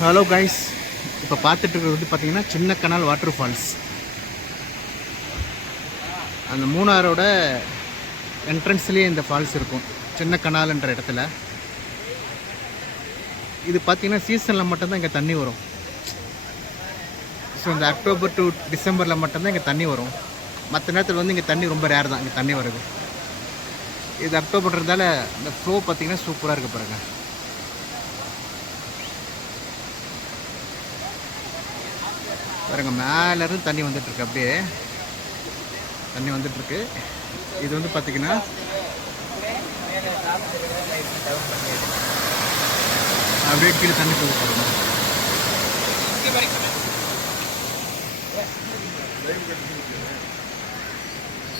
Hello guys, இப்போ பார்த்துட்டு இருக்கிறது வந்து பார்த்தீங்கன்னா சின்ன கனால் வாட்டர் ஃபால்ஸ். அந்த மூணாரோட என்ட்ரன்ஸ்லேயே இந்த ஃபால்ஸ் இருக்கும், சின்ன கனால்ன்ற இடத்துல. இது பார்த்தீங்கன்னா சீசனில் மட்டும்தான் இங்கே தண்ணி வரும். ஸோ இந்த அக்டோபர் டு டிசம்பரில் மட்டும்தான் இங்கே தண்ணி வரும். மற்ற நேரத்தில் வந்து இங்கே தண்ணி ரொம்ப ரேர் தான் இங்கே தண்ணி வருது. இது அக்டோபர்ன்றதால இந்த ஃப்ளோ பார்த்தீங்கன்னா சூப்பராக இருக்குது பாருங்க. பாருங்க, மேலேருந்து தண்ணி வந்துட்டுருக்கு, அப்படியே தண்ணி வந்துட்டுருக்கு. இது வந்து பார்த்தீங்கன்னா அப்படியே கீழே தண்ணி போகுது பாருங்க.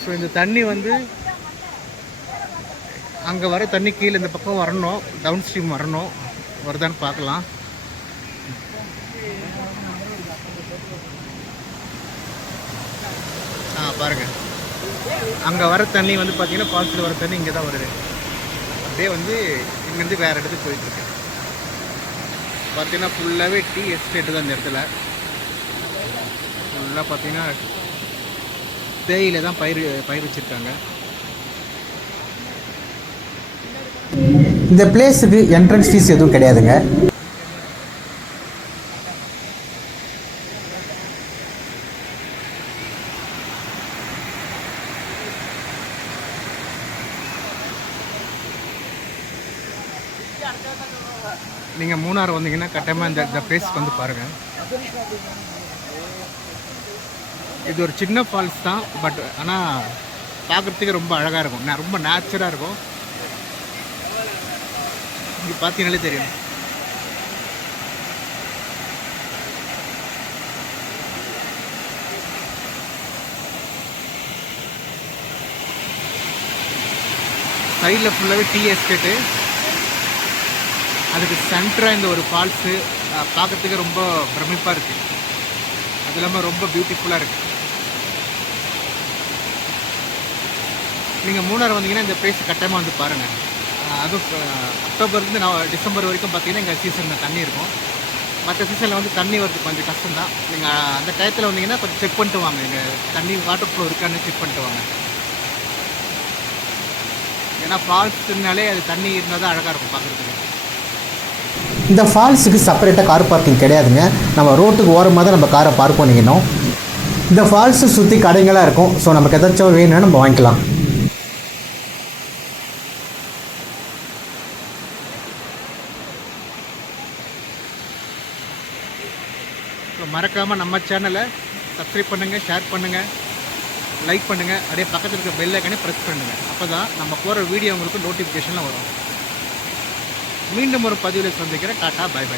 ஸோ இந்த தண்ணி வந்து அங்கே வர தண்ணி கீழே இந்த பக்கம் வரணும், டவுன் ஸ்ட்ரீம் வரணும். வருதான்னு பார்க்கலாம். பாருங்க, அங்கே வர தண்ணி வந்து பார்த்தீங்கன்னா ஃபால்ஸில் வர தண்ணி இங்கே தான் வருது. அப்படியே வந்து இங்கேருந்து வேறு இடத்துக்கு போயிட்டுருக்கு. பார்த்தீங்கன்னா ஃபுல்லாகவே டீ எஸ்டேட்டு தான் இந்த இடத்துல. ஃபுல்லாக பார்த்தீங்கன்னா தேயிலை தான் பயிர் வச்சுருக்காங்க. இந்த பிளேஸுக்கு என்ட்ரன்ஸ் ஃபீஸ் எதுவும் கிடையாதுங்க. நீங்கள் மூணார் வந்தீங்கன்னா கட்டாயமாக இந்த பிளேஸ்க்கு வந்து பாருங்கள். இது ஒரு சின்ன ஃபால்ஸ் தான், பட் ஆனால் பார்க்குறதுக்கு ரொம்ப அழகாக இருக்கும், ரொம்ப நேச்சராக இருக்கும். இங்கே பார்த்தீங்கன்னாலே தெரியும். சைடில் ஃபுல்லாகவே டீ எஸ்டேட்டு, அதுக்கு சென்டராக இந்த ஒரு ஃபால்ஸு பார்க்குறதுக்கு ரொம்ப பிரமிப்பாக இருக்குது. அது இல்லாமல் ரொம்ப பியூட்டிஃபுல்லாக இருக்குது. நீங்கள் மூணார் வந்தீங்கன்னா இந்த பிளேஸ் கட்டாயமாக வந்து பாருங்கள். அதுவும் அக்டோபர்லேருந்து டிசம்பர் வரைக்கும் பார்த்தீங்கன்னா இங்கே சீசனில் தண்ணி இருக்கும். மற்ற சீசனில் வந்து தண்ணி வரது கொஞ்சம் கஷ்டம்தான். நீங்கள் அந்த டயத்தில் வந்தீங்கன்னா கொஞ்சம் செக் பண்ணிட்டு வாங்க, இங்கே தண்ணி வாட்டர் ஃப்ளோ இருக்கான்னு செக் பண்ணிட்டு வாங்க. ஏன்னா ஃபால்ஸ்னாலே அது தண்ணி இருந்தால் தான் அழகாக இருக்கும் பார்க்குறதுக்கு. இந்த ஃபால்ஸுக்கு செப்பரேட்டாக கார் பார்க்கிங் கிடையாதுங்க. நம்ம ரோட்டுக்கு ஓரமாக தான் நம்ம காரை பார்க் பண்ணிக்கணும். இந்த ஃபால்ஸை சுற்றி கடைங்களாக இருக்கும். ஸோ நமக்கு எதாச்சும் வேணும்னா நம்ம வாங்கிக்கலாம். மறக்காமல் நம்ம சேனலை சப்ஸ்கிரைப் பண்ணுங்கள், ஷேர் பண்ணுங்கள், லைக் பண்ணுங்கள். அப்படியே பக்கத்தில் இருக்க பெல் ஐக்கனை ப்ரெஸ் பண்ணுங்கள். அப்போ தான் நம்ம போகிற வீடியோ உங்களுக்கு நோட்டிஃபிகேஷனில் வரும். மீண்டும் ஒரு பதிவில் சந்திக்கிறேன். Tata, bye by.